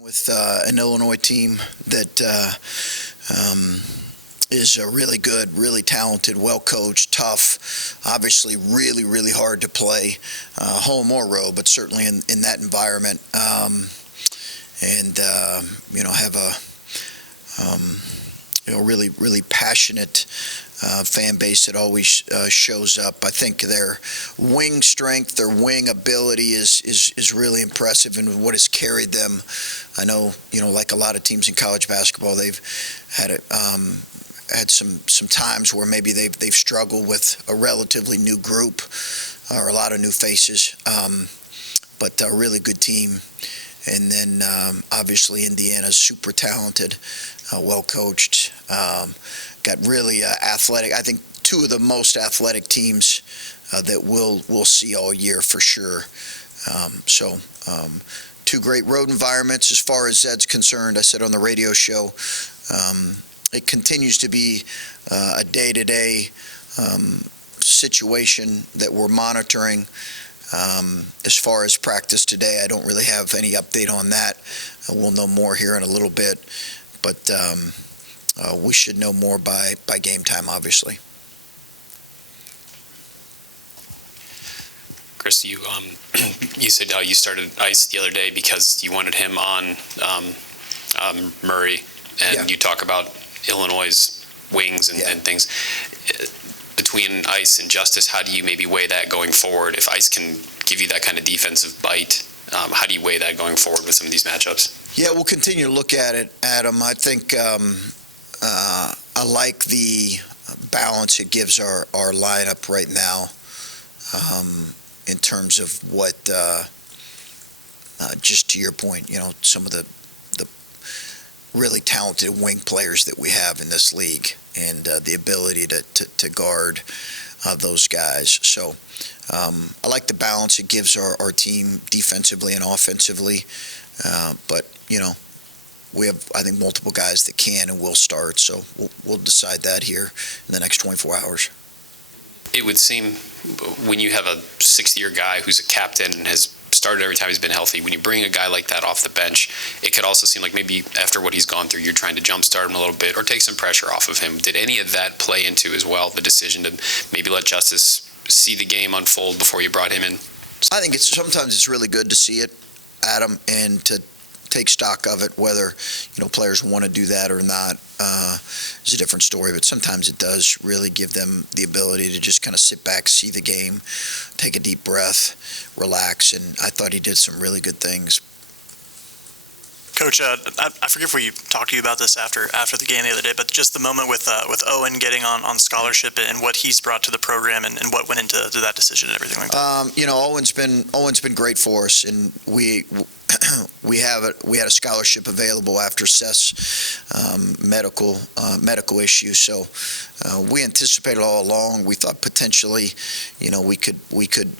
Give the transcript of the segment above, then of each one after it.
With an Illinois team that is really good, really talented, well coached, tough, obviously really, really hard to play, home or road, but certainly in that environment. And have a really, really passionate fan base that always shows up. I think their wing strength, their wing ability is really impressive, and what has carried them. I know, like a lot of teams in college basketball, they've had some times where maybe they've struggled with a relatively new group or a lot of new faces, but a really good team. And then obviously Indiana's super talented, well coached, got really athletic. I think two of the most athletic teams that we'll see all year for sure. Two great road environments as far as Zed's concerned. I said on the radio show, it continues to be a day-to-day situation that we're monitoring. As far as practice today, I don't really have any update on that. We'll know more here in a little bit, but we should know more by game time, obviously. Chris, you said how you started Ice the other day because you wanted him on Murray, and you talk about Illinois' wings and things. Between Ice and Justice, how do you maybe weigh that going forward? If Ice can give you that kind of defensive bite, how do you weigh that going forward with some of these matchups? Yeah, we'll continue to look at it, Adam. I think I like the balance it gives our lineup right now in terms of what, just to your point, some of the really talented wing players that we have in this league, and the ability to guard those guys. So I like the balance it gives our team defensively and offensively. But, we have, I think, multiple guys that can and will start. So we'll decide that here in the next 24 hours. It would seem when you have a 60-year guy who's a captain and has started every time he's been healthy, when you bring a guy like that off the bench, it could also seem like maybe after what he's gone through, you're trying to jumpstart him a little bit or take some pressure off of him. Did any of that play into as well the decision to maybe let Justice see the game unfold before you brought him in? I think sometimes it's really good to see it, Adam, and to take stock of it. Whether players want to do that or not is a different story, but sometimes it does really give them the ability to just kind of sit back, see the game, take a deep breath, relax, and I thought he did some really good things. Coach, I forget if we talked to you about this after the game the other day, but just the moment with Owen getting on scholarship and what he's brought to the program and what went into that decision and everything like that. Owen's been great for us, and we had a scholarship available after Seth's medical issue. So we anticipated all along. We thought potentially, we could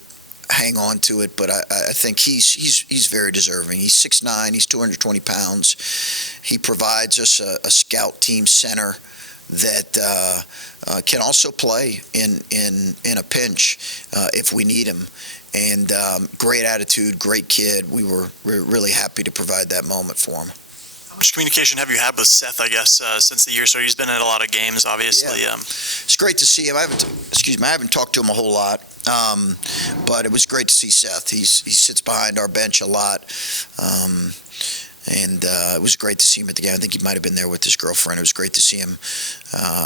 hang on to it, but I think he's very deserving. He's 6'9", he's 220 pounds. He provides us a scout team center that can also play in a pinch if we need him. And great attitude, great kid. We're really happy to provide that moment for him. How much communication have you had with Seth, I guess, since the year? So he's been at a lot of games, obviously. Yeah. It's great to see him. I haven't talked to him a whole lot, but it was great to see Seth. He sits behind our bench a lot, and it was great to see him at the game. I think he might have been there with his girlfriend. It was great to see him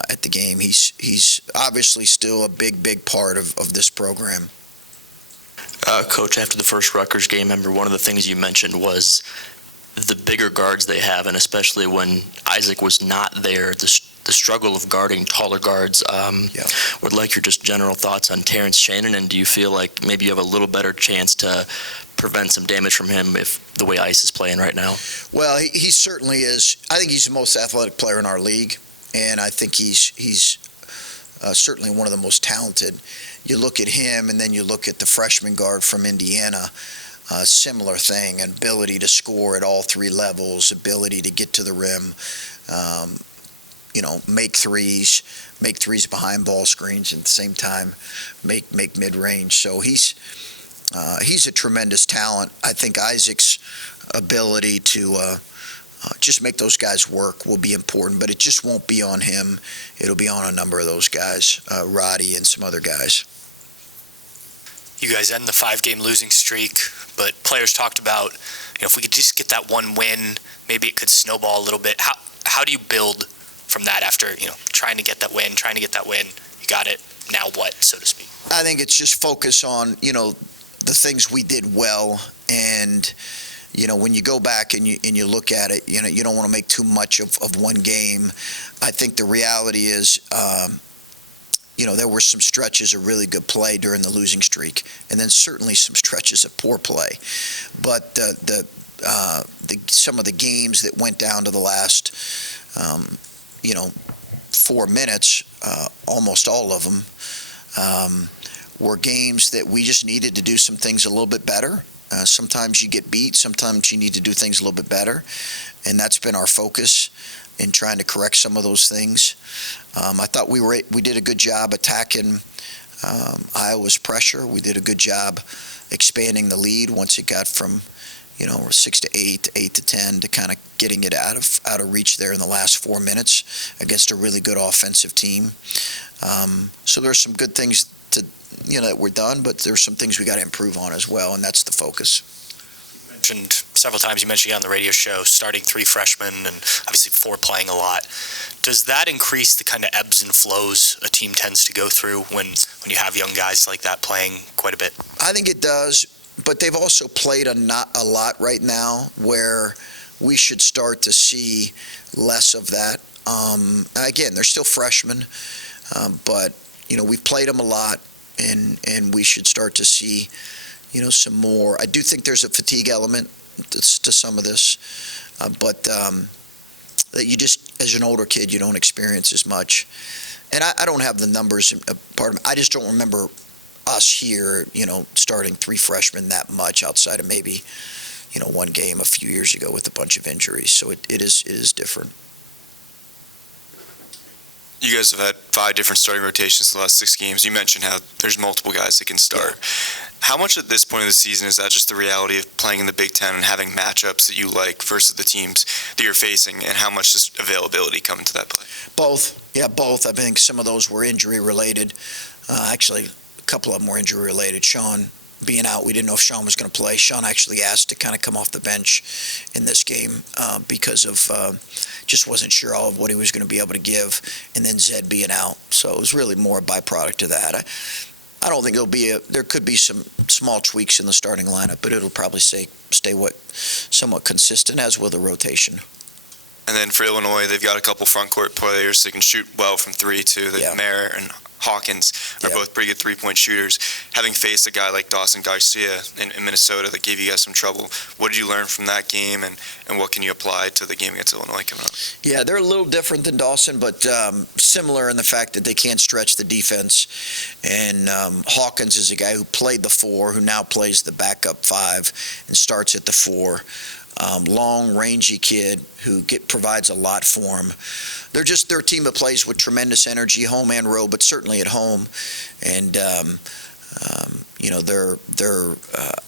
at the game. He's obviously still a big part of this program. Coach, after the first Rutgers game, remember one of the things you mentioned was the bigger guards they have, and especially when Isaac was not there, the struggle of guarding taller guards. Would like your just general thoughts on Terence Shannon, and do you feel like maybe you have a little better chance to prevent some damage from him if the way Ice is playing right now? Well, he certainly is. I think he's the most athletic player in our league, and I think he's certainly one of the most talented. You look at him, and then you look at the freshman guard from Indiana. Similar thing, an ability to score at all three levels, ability to get to the rim, make threes behind ball screens, and at the same time make mid-range. So he's a tremendous talent. I think Isaac's ability to just make those guys work will be important, but it just won't be on him. It'll be on a number of those guys, Roddy and some other guys. You guys end the 5-game losing streak, but players talked about, if we could just get that one win, maybe it could snowball a little bit. How do you build from that after, trying to get that win? You got it. Now what, so to speak? I think it's just focus on, the things we did well, and when you go back and you look at it, you don't want to make too much of one game. I think the reality is, there were some stretches of really good play during the losing streak, and then certainly some stretches of poor play. But some of the games that went down to the last, 4 minutes, almost all of them, were games that we just needed to do some things a little bit better. Sometimes you get beat, sometimes you need to do things a little bit better, and that's been our focus in trying to correct some of those things. I thought we did a good job attacking Iowa's pressure. We did a good job expanding the lead once it got from 6 to 8, 8 to 10, to kind of getting it out of reach there in the last 4 minutes against a really good offensive team. So there's some good things that were done, but there's some things we got to improve on as well, and that's the focus. Mentioned several times, you mentioned on the radio show, starting 3 freshmen and obviously 4 playing a lot. Does that increase the kind of ebbs and flows a team tends to go through when you have young guys like that playing quite a bit? I think it does, but they've also played not a lot right now where we should start to see less of that. Again, they're still freshmen, but we've played them a lot, and we should start to see some more. I do think there's a fatigue element to some of this, but that you just, as an older kid, you don't experience as much. And I don't have the numbers part of it. I just don't remember us here, starting 3 freshmen that much outside of maybe, one game a few years ago with a bunch of injuries. So it is different. You guys have had 5 different starting rotations in the last 6 games. You mentioned how there's multiple guys that can start. Yeah. How much at this point of the season is that just the reality of playing in the Big Ten and having matchups that you like versus the teams that you're facing, and how much does availability come into that play? Both. Yeah, both. I think some of those were injury related. Actually, a couple of them were injury related. Sean being out, we didn't know if Sean was going to play. Sean actually asked to kind of come off the bench in this game because of just wasn't sure all of what he was going to be able to give, and then Zed being out. So it was really more a byproduct of that. I don't think there could be some small tweaks in the starting lineup, but it'll probably stay somewhat consistent, as will the rotation. And then for Illinois, they've got a couple front court players that can shoot well from 3 too. Mayer and Hawkins are both pretty good 3-point shooters. Having faced a guy like Dawson Garcia in Minnesota that gave you guys some trouble, what did you learn from that game, and what can you apply to the game against Illinois coming up? Yeah, they're a little different than Dawson, but similar in the fact that they can't stretch the defense. And Hawkins is a guy who played the 4, who now plays the backup 5 and starts at the 4. Long, rangy kid who provides a lot for him. They're a team that plays with tremendous energy, home and road, but certainly at home. And they're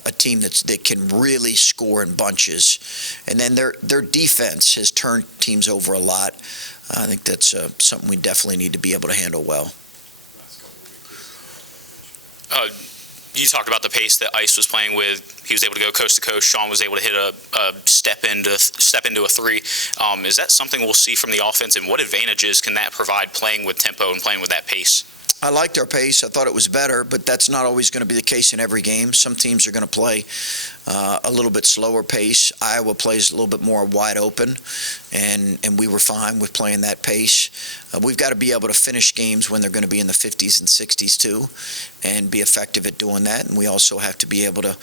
a team that can really score in bunches. And then their defense has turned teams over a lot. I think that's something we definitely need to be able to handle well. You talked about the pace that Ice was playing with. He was able to go coast to coast. Sean was able to hit a step into a 3. Is that something we'll see from the offense, and what advantages can that provide playing with tempo and playing with that pace? I liked our pace. I thought it was better, but that's not always going to be the case in every game. Some teams are going to play a little bit slower pace. Iowa plays a little bit more wide open, and we were fine with playing that pace. We've got to be able to finish games when they're going to be in the 50s and 60s too, and be effective at doing that. And we also have to be able to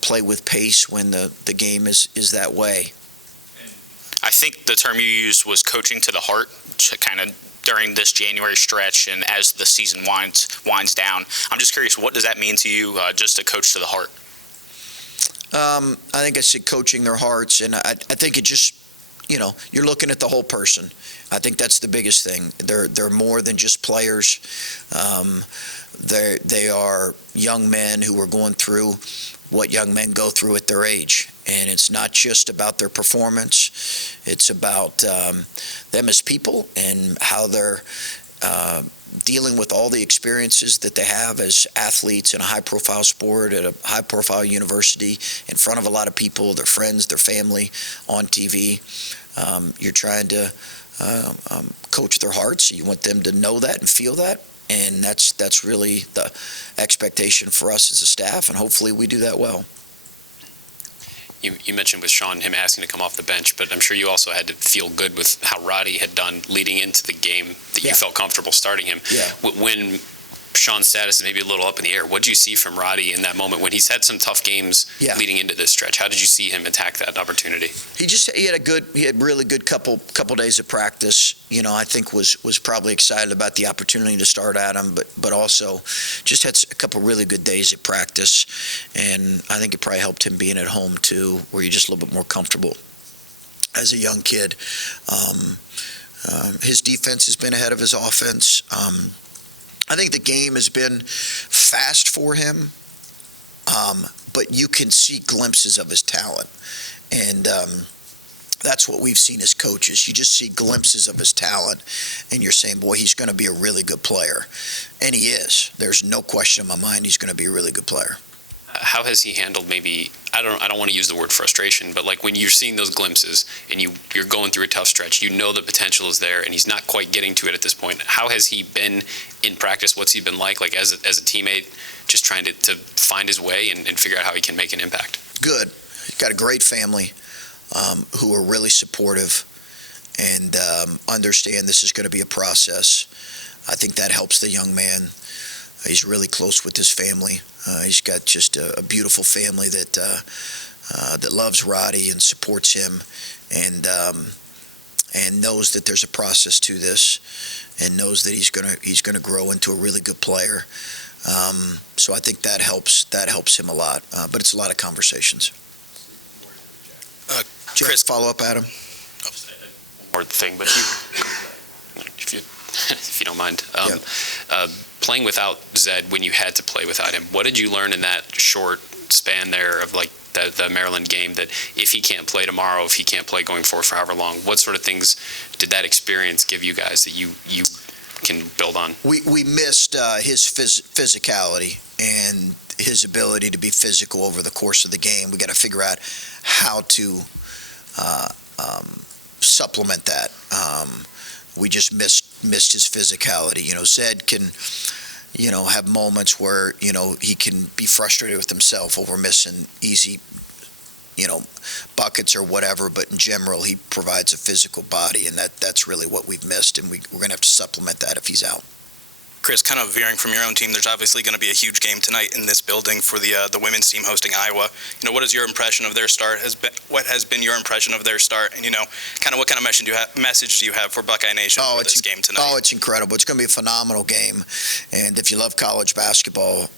play with pace when the game is that way. I think the term you used was coaching to the heart, kind of during this January stretch and as the season winds down. I'm just curious, what does that mean to you, just to coach to the heart? I think I said coaching their hearts, and I think it just, you're looking at the whole person. I think that's the biggest thing. They're more than just players. They are young men who are going through what young men go through at their age. And it's not just about their performance. It's about them as people and how they're dealing with all the experiences that they have as athletes in a high-profile sport at a high-profile university in front of a lot of people, their friends, their family, on TV. You're trying to coach their hearts. You want them to know that and feel that, and that's really the expectation for us as a staff, and hopefully we do that well. You mentioned with Sean him asking to come off the bench, but I'm sure you also had to feel good with how Roddy had done leading into the game that you felt comfortable starting him. Yeah. When Sean's status is maybe a little up in the air, what did you see from Roddy in that moment when he's had some tough games leading into this stretch? How did you see him attack that opportunity? He had really good couple days of practice. I think was probably excited about the opportunity to start at him, but also just had a couple really good days at practice, and I think it probably helped him being at home too, where you're just a little bit more comfortable as a young kid. His defense has been ahead of his offense. I think the game has been fast for him, but you can see glimpses of his talent. And that's what we've seen as coaches. You just see glimpses of his talent, and you're saying, boy, he's going to be a really good player. And he is. There's no question in my mind he's going to be a really good player. How has he handled maybe, I don't want to use the word frustration, but like when you're seeing those glimpses and you're going through a tough stretch, the potential is there and he's not quite getting to it at this point. How has he been in practice? What's he been like as a teammate, just trying to find his way and figure out how he can make an impact? Good. He's got a great family who are really supportive and understand this is going to be a process. I think that helps the young man. He's really close with his family. He's got just a beautiful family that loves Roddy and supports him, and knows that there's a process to this, and knows that he's gonna grow into a really good player. So I think that helps him a lot. But it's a lot of conversations. Chris, follow up, Adam. More thing, but if you don't mind. Playing without Zed when you had to play without him, what did you learn in that short span there of like the Maryland game, that if he can't play tomorrow, if he can't play going forward for however long, what sort of things did that experience give you guys that you can build on? We missed his physicality and his ability to be physical over the course of the game. We got to figure out how to supplement that. We just missed his physicality. Zed can, have moments where, he can be frustrated with himself over missing easy, buckets or whatever, but in general, he provides a physical body, and that's really what we've missed, and we're going to have to supplement that if he's out. Chris, kind of veering from your own team, there's obviously going to be a huge game tonight in this building for the women's team hosting Iowa. What is your impression of their start? What has been your impression of their start? And kind of what kind of message do you have for Buckeye Nation for this game tonight? Oh, it's incredible. It's going to be a phenomenal game, and if you love college basketball,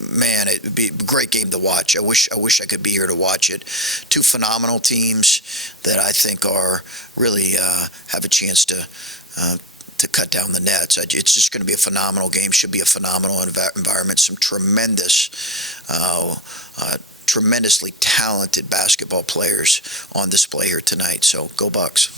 man, it would be a great game to watch. I wish I could be here to watch it. Two phenomenal teams that I think are really have a chance to cut down the nets. It's just going to be a phenomenal game. Should be a phenomenal environment. Some tremendously talented basketball players on display here tonight. So go Bucks.